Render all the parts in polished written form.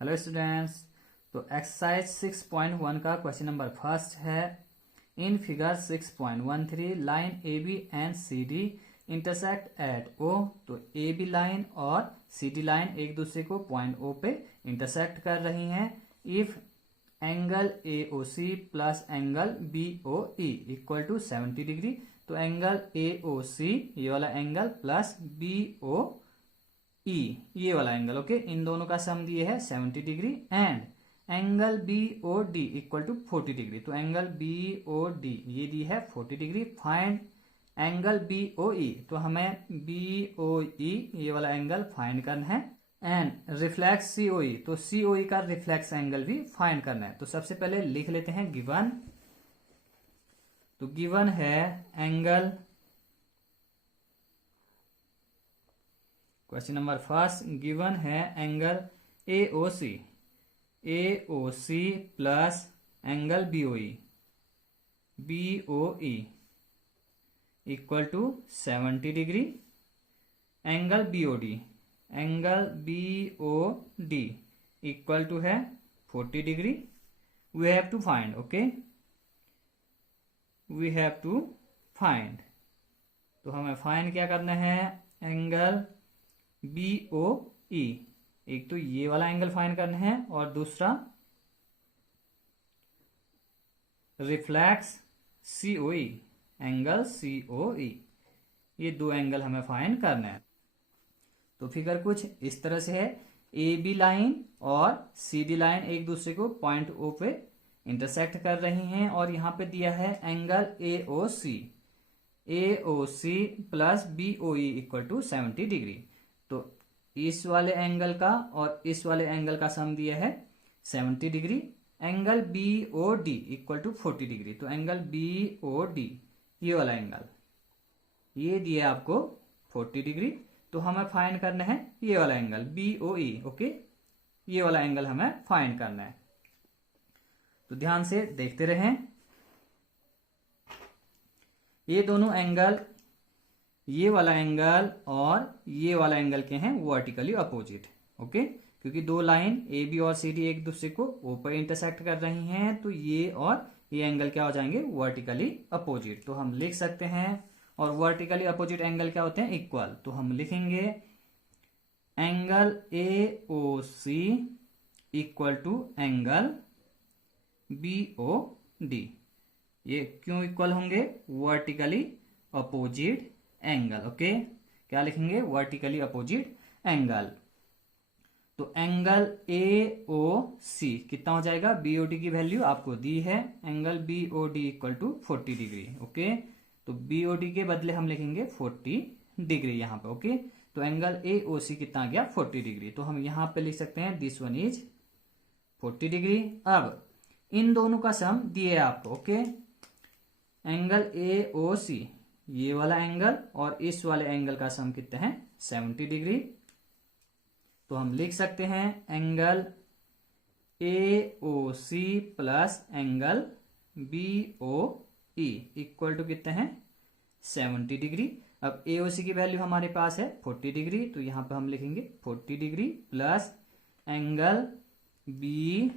Hello students. तो exercise 6.1 का question number first है। In figure 6.13 line A B and C D intersect at O. तो A B line और C D line एक दूसरे को पॉइंट ओ पे इंटरसेक्ट कर रही हैं। If angle A O C plus angle B O E equal to 70 degree. तो एंगल ए ओ सी ये वाला angle plus B O E ये वाला एंगल, ओके, इन दोनों का सम दिए है 70 degree and angle B O D equal to 40 degree. तो एंगल बी ओ डी ये दी है 40 degree. Find angle B O E. तो हमें बी ओ ई ये वाला एंगल फाइंड करना है and reflex C O E. तो सी ओ ई का रिफ्लेक्स एंगल भी फाइंड करना है। तो सबसे पहले लिख लेते हैं गिवन। तो गिवन है angle, question number first given है angle A O C plus angle B O E equal to 70 degree. Angle B O D equal to है 40 degree. We have to find, okay, we have to find. तो हमें find क्या करना है, angle B O ई। एक तो ये वाला एंगल फाइंड करना है और दूसरा रिफ्लेक्स सी ओ ई, एंगल सी ओ ई। ये दो एंगल हमें फाइंड करना है। तो फिगर कुछ इस तरह से है। ए बी लाइन और सी डी लाइन एक दूसरे को पॉइंट ओ पे इंटरसेक्ट कर रही हैं और यहां पे दिया है angle A O C plus B O E equal to 70 degree. तो इस वाले एंगल का और इस वाले एंगल का सम दिया है 70 degree. Angle B O D equal to 40 degree. तो एंगल बी ओ डी ये वाला एंगल ये दिया आपको 40 डिग्री। तो हमें फाइंड करना है ये वाला एंगल बी ओ ई, ओके, ये वाला एंगल हमें फाइंड करना है। तो ध्यान से देखते रहें। ये दोनों एंगल, ये वाला एंगल और ये वाला एंगल के हैं वर्टिकली अपोजिट, ओके, क्योंकि दो लाइन ए बी और सी डी एक दूसरे को ओ पर इंटरसेक्ट कर रही हैं। तो ये और ये एंगल क्या हो जाएंगे, वर्टिकली अपोजिट। तो हम लिख सकते हैं, और वर्टिकली अपोजिट एंगल क्या होते हैं, इक्वल। तो हम लिखेंगे angle A O C equal to angle B O D. ये क्यों इक्वल होंगे, वर्टिकली अपोजिट एंगल, ओके, क्या लिखेंगे, वर्टिकली अपोजिट एंगल। तो एंगल ए ओ सी कितना हो जाएगा, बी ओ डी की वैल्यू आपको दी है, angle B O D equal to 40 degree, okay. तो बी ओ डी के बदले हम लिखेंगे 40 डिग्री यहां पे, ओके। तो एंगल ए ओ सी कितना आ गया, 40 डिग्री। तो हम यहां पे लिख सकते हैं दिस वन इज 40 डिग्री। अब इन दोनों का सम दिए आपको, okay, angle A O C ये वाला एंगल और इस वाले एंगल का सम कितना है, 70 डिग्री। तो हम लिख सकते हैं angle A O C plus angle B O E equal to कितना है, 70 डिग्री। अब ए ओ सी की वैल्यू हमारे पास है 40 डिग्री। तो यहां पे हम लिखेंगे 40 degree plus angle B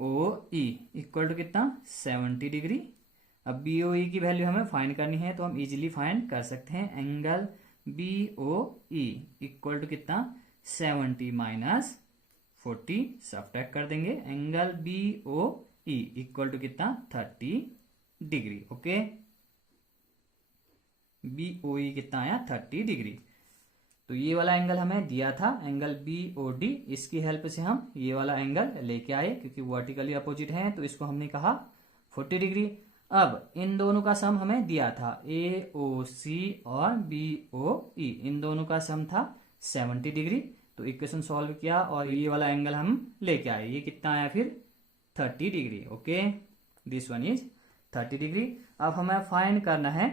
O E equal to कितना, 70 डिग्री। अब बी ओ ई की वैल्यू हमें फाइंड करनी है, तो हम इजीली फाइंड कर सकते हैं। Angle B O E equal to कितना, 70 माइनस 40 सब्ट्रैक्ट कर देंगे। Angle B O E equal to कितना, 30 degree, okay. B O E कितना आया, 30 डिग्री। तो ये वाला एंगल हमें दिया था, एंगल बी ओ डी। इसकी हेल्प से हम ये वाला एंगल लेके आए, क्योंकि वर्टिकली अपोजिट है, तो इसको हमने कहा 40 डिग्री। अब इन दोनों का सम हमें दिया था, ए ओ सी और बी ओ ई, इन दोनों का सम था 70 डिग्री। तो इक्वेशन सॉल्व किया और ये वाला एंगल हम लेके आए। ये कितना आया फिर, 30 degree, okay, this one is 30 degree. अब हमें फाइंड करना है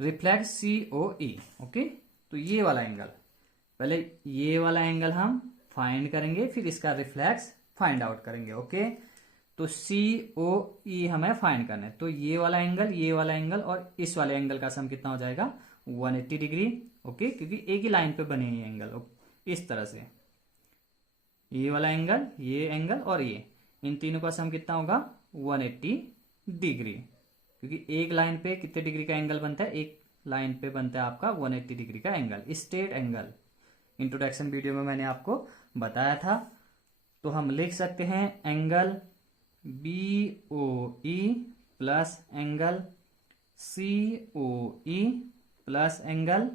रिफ्लेक्स सी ओ ई, ओके। तो ये वाला एंगल, पहले ये वाला एंगल हम फाइंड करेंगे, फिर इसका रिफ्लेक्स फाइंड आउट करेंगे, ओके। तो सी ओ ई हमें फाइंड करना है। तो ये वाला एंगल और इस वाले एंगल का सम कितना हो जाएगा, 180 डिग्री, ओके, क्योंकि एक ही लाइन पे बने हैं एंगल, इस तरह से, ये वाला एंगल, ये एंगल और ये, इन तीनों का सम कितना होगा 180 डिग्री, क्योंकि एक लाइन पे कितने डिग्री का एंगल बनता है, एक लाइन पे बनता है आपका 180 डिग्री का angle, straight angle. Introduction video में मैंने आपको बताया था। तो हम लिख सकते हैं angle BOE plus angle COE plus angle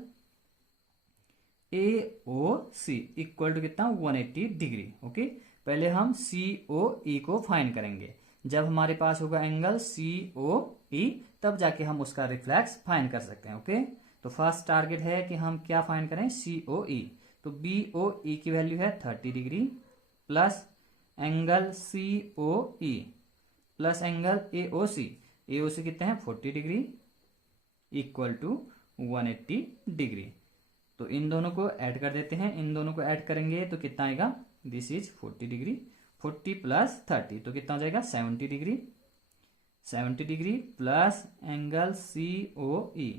AOC equal to कितना 180 डिग्री। ओके, पहले हम COE को फाइंड करेंगे। जब हमारे पास होगा एंगल COE तब जाके हम उसका रिफ्लेक्स फाइंड कर सकते हैं। ओके, तो फर्स्ट टारगेट है कि हम क्या फाइंड करें, COE। तो BOE की वैल्यू है 30 degree plus angle COE plus angle AOC कितने हैं 40 डिग्री इक्वल टू 180 डिग्री। तो इन दोनों को ऐड कर देते हैं, इन दोनों को ऐड करेंगे तो कितना आएगा, दिस इज 40 डिग्री, 40 प्लस 30 तो कितना हो जाएगा 70 degree, 70 degree plus angle COE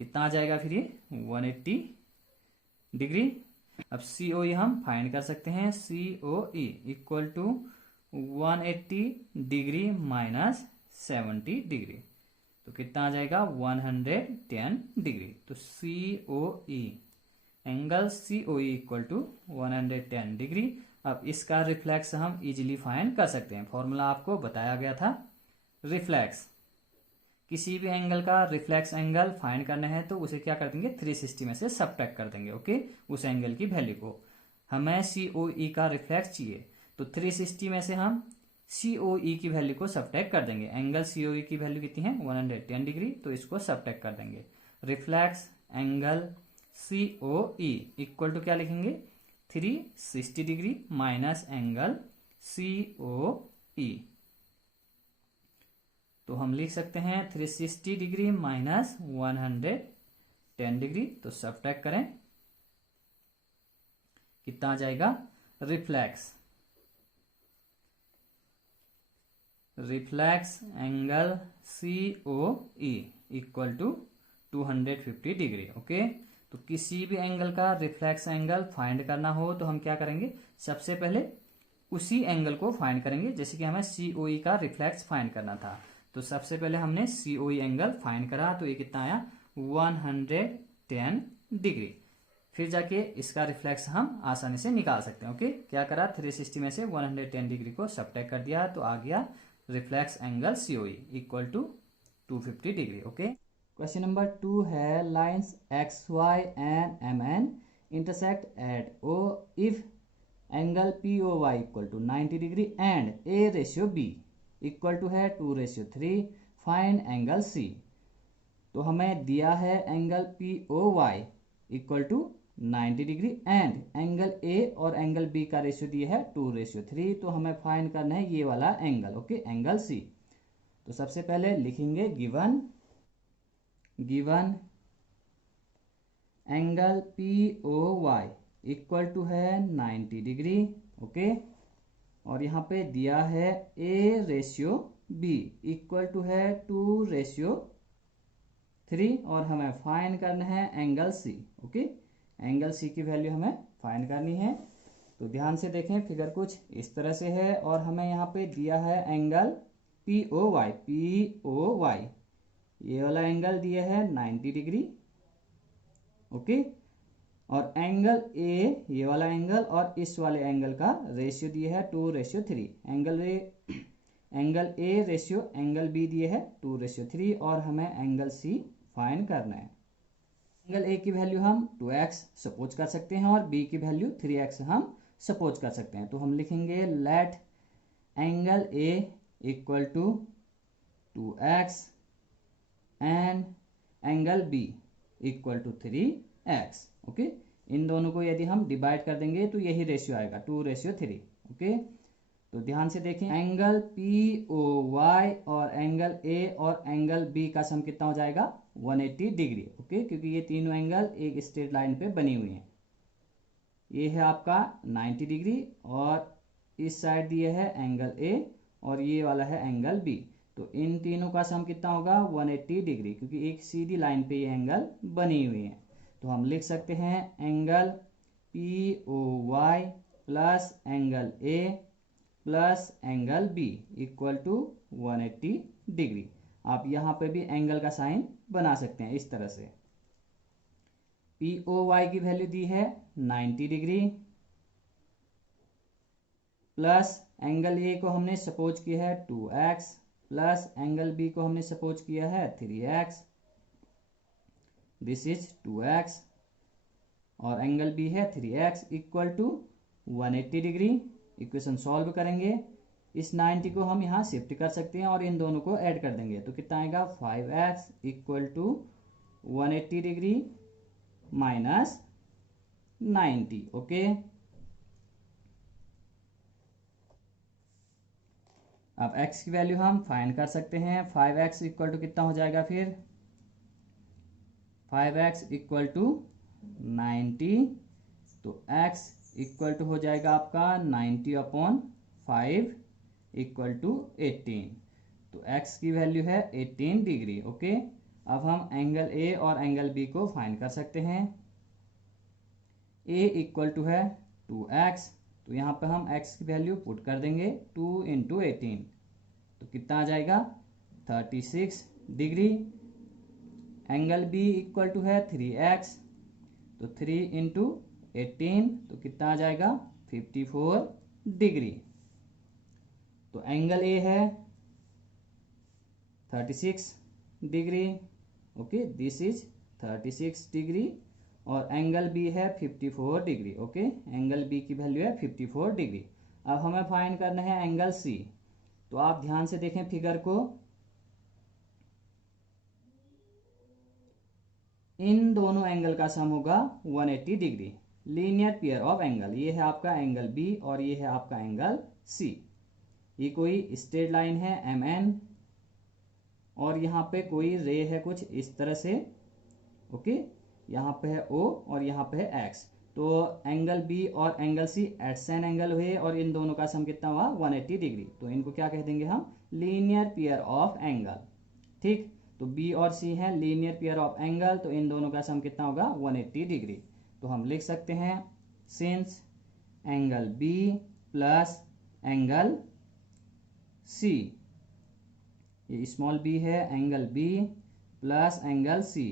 कितना आ जाएगा फिर ये 180 डिग्री। अब COE हम फाइंड कर सकते हैं, COE equal to 180 degree minus 70 degree तो कितना आ जाएगा 110 डिग्री। तो COE angle COE equal to 110 degree. अब इसका रिफ्लेक्स हम इजीली फाइंड कर सकते हैं, फॉर्मूला आपको बताया गया था। रिफ्लेक्स, किसी भी एंगल का रिफ्लेक्स एंगल फाइंड करना है तो उसे क्या कर देंगे 360 में से सबट्रैक्ट कर देंगे। ओके, उस एंगल की वैल्यू को, हमें COE का रिफ्लेक्स चाहिए तो 360 में से हम COE की वैल्यू को सबट्रैक्ट कर देंगे। एंगल COE की वैल्यू कितनी है 110 डिग्री, तो इसको सबट्रैक्ट कर देंगे। Reflex angle COE equal to क्या लिखेंगे 360 डिग्री माइनस एंगल COE। तो हम लिख सकते हैं 360 डिग्री माइनस 110 डिग्री, तो सबट्रैक्ट करें कितना आ जाएगा, reflex angle COE equal to 250 degree. Okay, तो किसी भी एंगल का रिफ्लेक्स एंगल फाइंड करना हो तो हम क्या करेंगे, सबसे पहले उसी एंगल को फाइंड करेंगे। जैसे कि हमें COE का रिफ्लेक्स फाइंड करना था तो सबसे पहले हमने COE एंगल फाइंड करा, तो ये कितना आया 110 डिग्री। फिर जाके इसका रिफ्लेक्स हम आसानी से निकाल सकते हैं। ओके, क्या करा 360 में से 110 डिग्री को सबट्रैक्ट कर दिया तो आ गया reflex angle COE equal to 250 degree. Okay, question number 2 है lines XY and MN intersect at O if angle POY equal to 90 degree and A ratio B equal to है 2:3, फाइंड एंगल C। तो हमें दिया है angle POY equal to 90 degree and angle A और angle B का ratio दिया है 2:3, तो हमें फाइंड करना है ये वाला एंगल। Okay, angle C। तो सबसे पहले लिखेंगे given angle POY equal to है 90 डिग्री। ओके, और यहाँ पे दिया है A ratio B equal to है 2:3 और हमें फाइंड करना है angle C। Okay, angle C की वैल्यू हमें फाइंड करनी है। तो ध्यान से देखें, फिगर कुछ इस तरह से है और हमें यहाँ पे दिया है एंगल POY ये वाला एंगल दिया है 90 डिग्री। ओके, और एंगल A ये वाला एंगल और इस वाले एंगल का रेशियो दिया है 2:3। Angle A ratio angle B दिए है 2:3 और हमें एंगल C फाइंड करना है। एंगल A की वैल्यू हम 2x सपोज कर सकते हैं और B की वैल्यू 3x हम सपोज कर सकते हैं। तो हम लिखेंगे let angle A equal to 2x and angle B equal to 3x। Okay, इन दोनों को यदि हम डिवाइड कर देंगे तो यही रेशियो आएगा 2:3। ओके, तो ध्यान से देखें, एंगल POY और एंगल A और एंगल B का सम कितना हो जाएगा 180 डिग्री। ओके, क्योंकि ये तीनों एंगल एक स्ट्रेट लाइन पे बनी हुई हैं। ये है आपका 90 डिग्री और इस साइड दिए है एंगल A और ये वाला है एंगल B। तो इन तीनों का सम कितना होगा 180 डिग्री, क्योंकि एक सीधी लाइन पे ये एंगल बनी हुई है। तो हम लिख सकते हैं angle P O Y plus angle A plus angle B equal to 180 degree. आप यहाँ पे भी एंगल का साइन बना सकते हैं इस तरह से। पी ओ वाई की वैल्यू दी है 90 डिग्री प्लस एंगल ए को हमने सपोज किया है 2x प्लस एंगल बी को हमने सपोज किया है 3x, दिस इज 2x और एंगल बी है 3x equal to 180 degree. Equation solve करेंगे, इस 90 को हम यहाँ शिफ्ट कर सकते हैं और इन दोनों को ऐड कर देंगे तो कितना आएगा 5x equal to 180 degree minus 90। Okay, अब x की वैल्यू हम फाइंड कर सकते हैं। 5x इक्वल टू कितना हो जाएगा फिर 5x इक्वल टू 90, तो x इक्वल टू हो जाएगा आपका 90 अपॉन 5 इक्वल टू 18, तो x की वैल्यू है 18 डिग्री। ओके, अब हम एंगल a और एंगल b को फाइंड कर सकते हैं। a इक्वल टू है 2x, तो यहाँ पे हम x की वैल्यू पुट कर देंगे 2 इंटू 18, तो कितना आ जाएगा 36 degree. Angle b equal to है 3x, तो 3 इंटू 18 तो कितना आ जाएगा 54 डिग्री। तो एंगल a है 36 degree, okay this is 36 degree और एंगल b है 54 डिग्री। ओके, एंगल b की वैल्यू है 54 डिग्री। अब हमें फाइंड करना है एंगल c, तो आप ध्यान से देखें फिगर को, इन दोनों एंगल का सम होगा 180 degree. Linear pair of angle, ये है आपका एंगल b और ये है आपका एंगल c। ये कोई स्ट्रेट लाइन है mn और यहाँ पे कोई रे है कुछ इस तरह से। ओके, यहाँ पे है o और यहाँ पे है x, तो एंगल b और एंगल c एडसेंट एंगल हुए और इन दोनों का सम कितना हुआ 180 डिग्री। तो इनको क्या कह देंगे हम लीनियर पेयर ऑफ एंगल। ठीक, तो b और c है लीनियर पेयर ऑफ एंगल, तो इन दोनों का सम कितना होगा 180 डिग्री। तो हम लिख सकते हैं since angle b plus angle c, ये स्मॉल b है, angle b plus angle c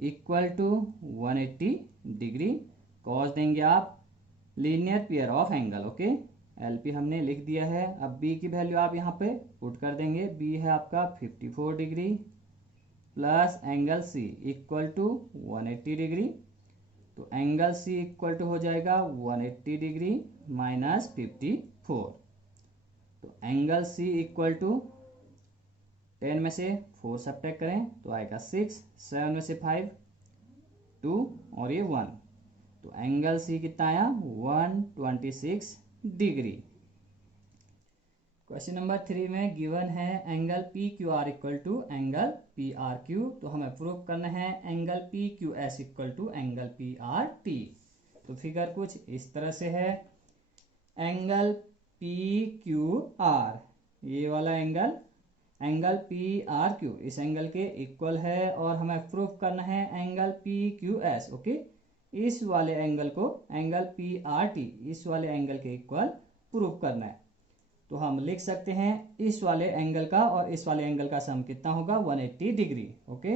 equal to 180 degree cause देंगे आप linear pair of angle. Okay, LP हमने लिख दिया है। अब b की वैल्यू आप यहाँ पे पुट कर देंगे, b है आपका 54 degree plus angle c equal to 180 degree, तो एंगल c इक्वल टू हो जाएगा 180 डिग्री माइनस 54, तो एंगल c इक्वल टू 10 में से 4 सब्ट्रैक्ट करें तो आएगा 6, 7 में से 5 2 और ये 1, तो एंगल c कितना आया 126 डिग्री। क्वेश्चन नंबर 3 में गिवन है angle P Q R equal to angle P R Q, तो हमें प्रूव करना है angle P Q S equal to angle P R T. तो फिगर कुछ इस तरह से है, एंगल पी क्यू आर ये वाला angle, angle P R Q इस एंगल के इक्वल है और हमें प्रूफ करना है angle P Q S. Okay, इस वाले एंगल को एंगल पी आर टी इस वाले एंगल के इक्वल प्रूफ करना है। तो हम लिख सकते हैं इस वाले एंगल का और इस वाले एंगल का सम कितना होगा 180 degree. Okay,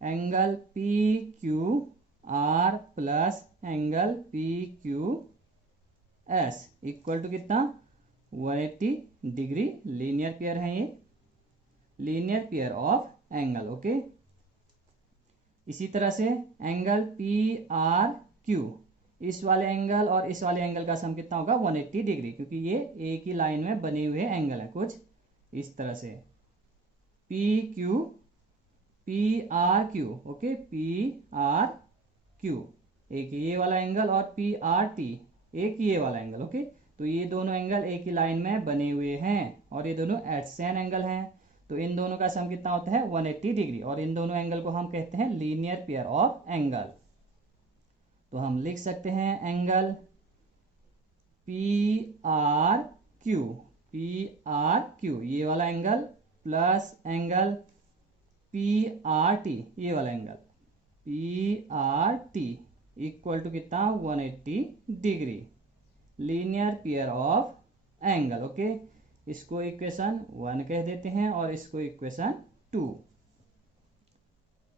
angle P Q R plus angle P Q S equal to कितना 180 डिग्री। लीनियर पेयर है ये, linear pair of angle. Okay, इसी तरह से एंगल पी आर क्यू इस वाले एंगल और इस वाले एंगल का सम कितना होगा 180 डिग्री, क्योंकि ये एक ही लाइन में बने हुए एंगल है कुछ इस तरह से। P Q P R Q, okay P R Q एक ये वाला एंगल और पी आर टी एक ये वाला एंगल। ओके, तो ये दोनों एंगल एक ही लाइन में बने हुए हैं और ये दोनों एडसेंट एंगल हैं, तो इन दोनों का सम कितना होता है 180 डिग्री और इन दोनों एंगल को हम कहते हैं लीनियर पेयर ऑफ एंगल। तो हम लिख सकते हैं एंगल पी आर क्यू ये वाला angle plus angle P R T ये वाला एंगल PRT इक्वल टू कितना 180 degree, linear pair of angle. Okay, इसको इक्वेशन 1 कह देते हैं और इसको इक्वेशन 2।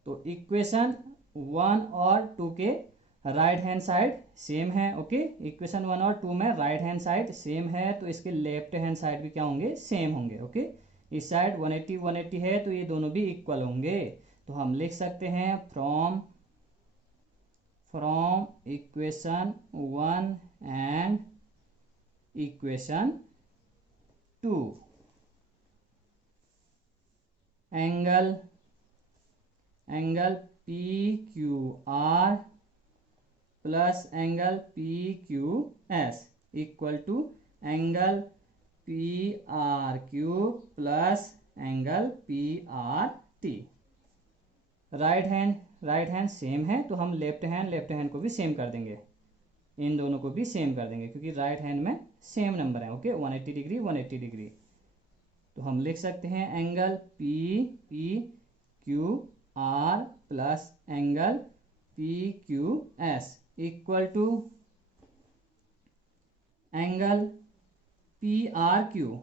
तो इक्वेशन 1 और 2 के राइट हैंड साइड सेम है। ओके, इक्वेशन 1 और 2 में राइट हैंड साइड सेम है, तो इसके लेफ्ट हैंड साइड भी क्या होंगे, सेम होंगे। ओके, इस साइड 180 180 है, तो ये दोनों भी इक्वल होंगे। तो हम लिख सकते हैं from equation 1 and equation 2 angle P Q R plus angle P Q S equal to angle P R Q plus angle P R T. Right hand same है, तो हम लेफ्ट हैंड को भी सेम कर देंगे, इन दोनों को भी सेम कर देंगे, क्योंकि राइट हैंड में सेम नंबर है। Okay, 180 degree 180 degree. तो हम लिख सकते हैं angle P Q R plus angle P Q S equal to angle P R Q.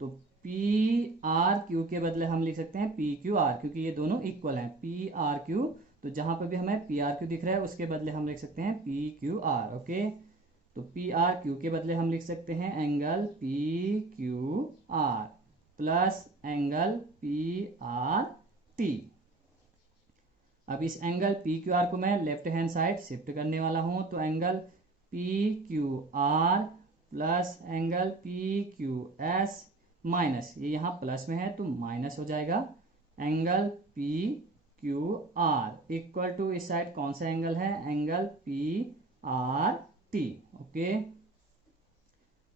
तो पी आर क्यू के बदले हम लिख सकते हैं पी क्यू आर, क्योंकि ये दोनों इक्वल हैं। पी आर क्यू, तो जहां पर भी हमें पी आर क्यू दिख रहा है उसके बदले हम लिख सकते हैं पी क्यू आर। ओके, तो पी आर क्यू के बदले हम लिख सकते हैं angle P Q R plus angle P R T. अब इस एंगल पी क्यू आर को मैं लेफ्ट हैंड साइड शिफ्ट करने वाला हूं, तो angle P Q R plus angle P Q S minus, ये यहाँ प्लस में है तो माइनस हो जाएगा, angle P Q R equal to इस साइड कौन सा एंगल है, angle P R T. Okay,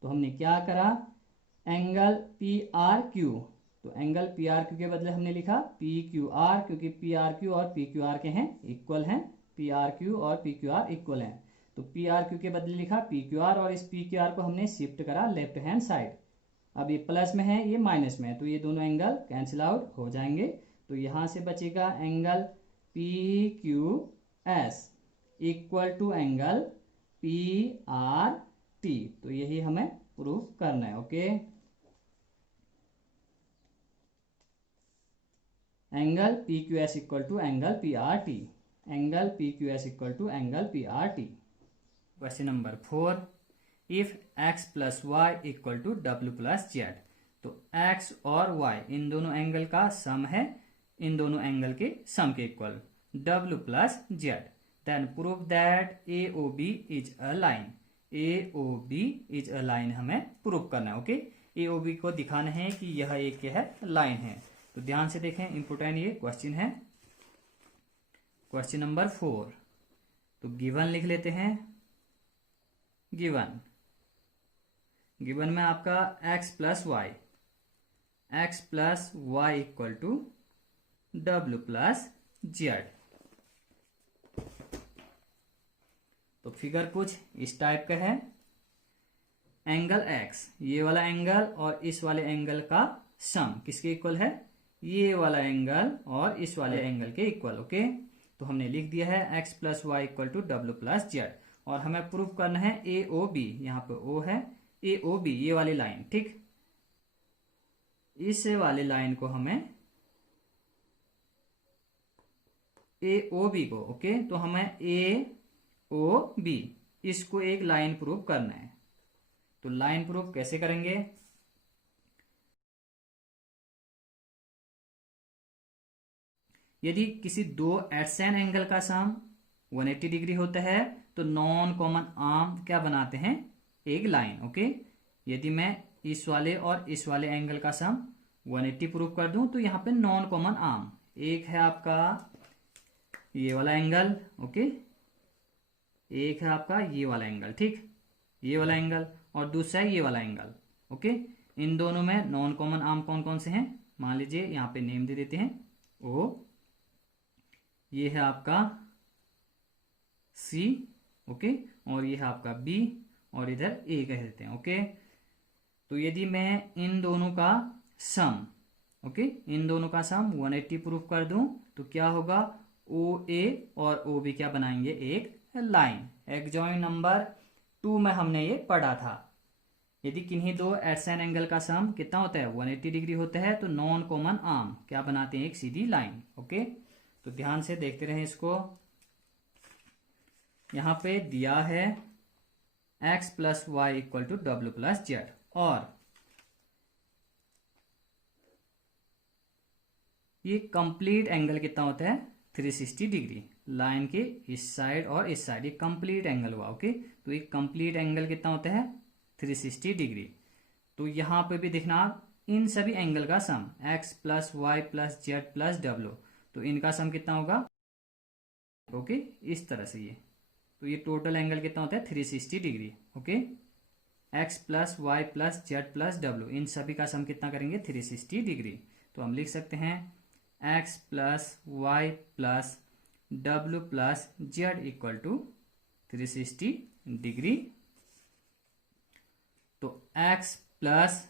तो हमने क्या करा, एंगल पी आर क्यू, तो एंगल पी आर क्यू के बदले हमने लिखा पी क्यू आर, क्योंकि पी आर क्यू और पी क्यू आर के हैं इक्वल हैं, पी आर क्यू और पी क्यू आर इक्वल हैं। तो पी आर क्यू के बदले लिखा पी क्यू आर, और इस पी क्यू आर को हमने शिफ्ट करा लेफ्ट हैंड साइड। अब ये प्लस में है, ये माइनस में है, तो ये दोनों एंगल कैंसिल आउट हो जाएंगे। तो यहां से बचेगा angle P Q S equal to angle P R T. तो यही हमें प्रूफ करना है। Okay, angle P Q S equal to angle P R T, angle P Q S equal to angle P R T. Question number 4, if x plus y equal to डब्ल्यू plus z. तो x और y इन दोनों एंगल का सम है, इन दोनों angle के सम के equal, w plus z. Then prove that A O B is a line, A O B is a line हमें प्रूव करना है। ओके, ए ओ बी को दिखाना है कि यह एक क्या है, लाइन है। तो ध्यान से देखें, इंपोर्टेंट ये क्वेश्चन है। क्वेश्चन नंबर 4, तो गिवन लिख लेते हैं। गिवन में आपका x plus y equal to डब्ल्यू प्लस जेड। तो फिगर कुछ इस टाइप का है, एंगल x, ये वाला एंगल और इस वाले एंगल का सम किसके इक्वल है, ये वाला एंगल और इस वाले एंगल के इक्वल। ओके, तो हमने लिख दिया है x plus y equal to डब्ल्यू प्लस जेड, और हमें प्रूफ करना है ए ओ बी, यहाँ पे ओ है, ए ओ बी ये वाली लाइन, ठीक, इस वाली लाइन को हमें ए ओ बी को, ओके, तो हमें ए ओ बी इसको एक लाइन प्रूफ करना है। तो लाइन प्रूफ कैसे करेंगे, यदि किसी दो एडसेंट एंगल का सम 180 डिग्री होता है तो नॉन कॉमन आर्म क्या बनाते हैं, एक लाइन। ओके, यदि मैं इस वाले और इस वाले एंगल का सम 180 प्रूव कर दूं तो यहाँ पे नॉन कॉमन आर्म एक है आपका ये वाला एंगल, ओके, एक है आपका ये वाला एंगल, ठीक, ये वाला एंगल, और दूसरा है ये वाला एंगल। ओके, इन दोनों में नॉन कॉमन आर्म कौन कौन से हैं, मान लीजिए यहाँ पे नेम दे देते हैं ओ, ये है आपका सी, ओके, और ये है आपका बी, और इधर ए कह देते हैं। ओके, तो यदि मैं इन दोनों का सम, ओके, इन दोनों का सम 180 प्रूफ कर दूं तो क्या होगा, ओ ए और ओ बी क्या बनाएंगे, एक लाइन। एग्जॉइन नंबर 2 में हमने ये पढ़ा था। यदि किन्हीं दो एडसेंट एंगल का सम कितना होता है, 180 डिग्री होता है, तो नॉन कॉमन आर्म क्या बनाते हैं, एक सीधी लाइन। ओके, तो ध्यान से देखते रहें इसको। यहां पे दिया है x plus y equal to डब्ल्यू प्लस जेड, और ये कंप्लीट एंगल कितना होता है, 360 डिग्री। लाइन के इस साइड और इस साइड ये कंप्लीट एंगल हुआ। ओके, तो ये कंप्लीट एंगल कितना होता है, 360 डिग्री। तो यहां पे भी देखना आप, इन सभी एंगल का sum x plus Y plus Z plus डब्ल्यू, तो इनका सम कितना होगा, ओके, इस तरह से ये। तो ये टोटल एंगल कितना होता है, 360 degree. Okay, x plus Y plus Z plus W, इन सभी का सम कितना करेंगे, 360 डिग्री। तो हम लिख सकते हैं x प्लस वाई प्लस डब्ल्यू plus z equal to 360 degree. तो x प्लस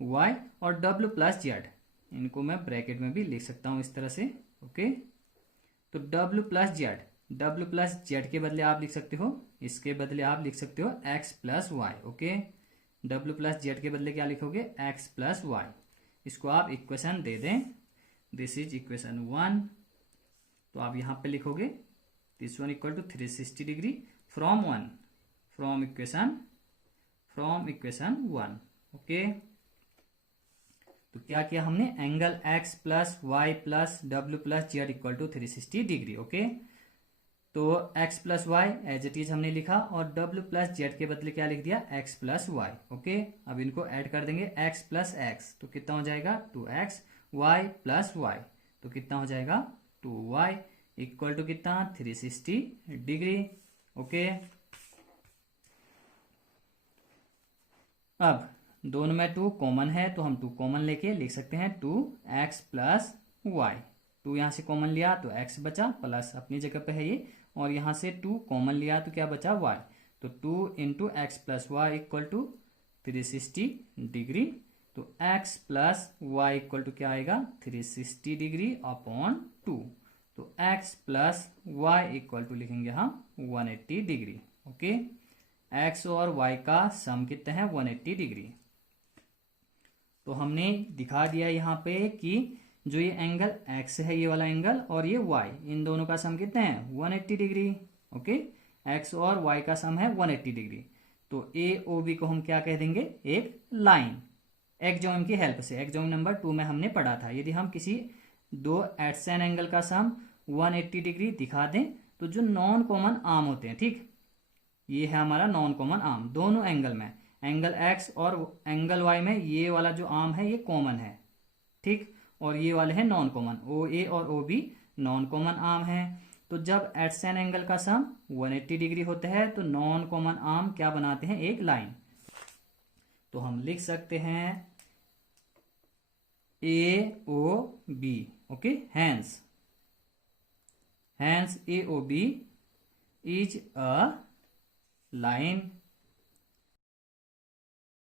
वाई और डब्ल्यू प्लस जेड, इनको मैं ब्रैकेट में भी लिख सकता हूं इस तरह से। ओके, तो डब्ल्यू प्लस जेड के बदले आप लिख सकते हो, इसके बदले आप लिख सकते हो x प्लस वाई। ओके, डब्ल्यू प्लस जेड के बदले क्या लिखोगे, x प्लस वाई। इसको आप इक्वेशन दे दें, दिस इज इक्वेशन 1। तो आप यहां पे लिखोगे this one equal to 360 degree from equation 1। Okay, तो क्या किया हमने, angle x plus Y plus डब्ल्यू plus z equal to 360 degree. Okay, तो x plus y as it is हमने लिखा, और w प्लस जेड के बदले क्या लिख दिया, x प्लस वाई। ओके, अब इनको ऐड कर देंगे, x प्लस एक्स तो कितना हो जाएगा, 2x, y प्लस वाई तो कितना हो जाएगा, 2y इक्वल टू कितना, 360 डिग्री। ओके, अब दोनों में 2 कॉमन है, तो हम 2 कॉमन लेके लिख सकते हैं 2x प्लस वाई। 2 यहां से कॉमन लिया तो x बचा, प्लस अपनी जगह पे है ये, और यहां से 2 कॉमन लिया तो क्या बचा, y। तो 2 into x plus y equal to 360 degree. तो x plus y equal to क्या आएगा, 360 डिग्री अपॉन 2। तो x plus y equal to लिखेंगे हम 180 डिग्री। ओके, x और y का सम कितना है, 180 डिग्री। तो हमने दिखा दिया यहाँ पे कि जो ये एंगल x है, ये वाला एंगल, और ये y, इन दोनों का सम कितना है, 180 डिग्री। ओके, x और y का सम है 180 डिग्री। तो AOB को हम क्या कह देंगे, एक लाइन। एक्सॉन की हेल्प से, एक्सॉन नंबर 2 में हमने पढ़ा था, यदि हम किसी दो एडसेंट एंगल का सम 180 डिग्री दिखा दें, तो जो नॉन कॉमन आर्म होते हैं, ठीक, ये है हमारा नॉन कॉमन आर्म, दोनों एंगल में, एंगल x और एंगल y में ये वाला जो आर्म है ये कॉमन है, ठीक, और ये वाले हैं नॉन कॉमन, OA और OB नॉन कॉमन आर्म है। तो जब एडसेंट एंगल का सम 180 डिग्री होता है, तो नॉन कॉमन आर्म क्या बनाते हैं, एक लाइन। तो हम लिख सकते हैं AOB। Okay, hence AOB is a line.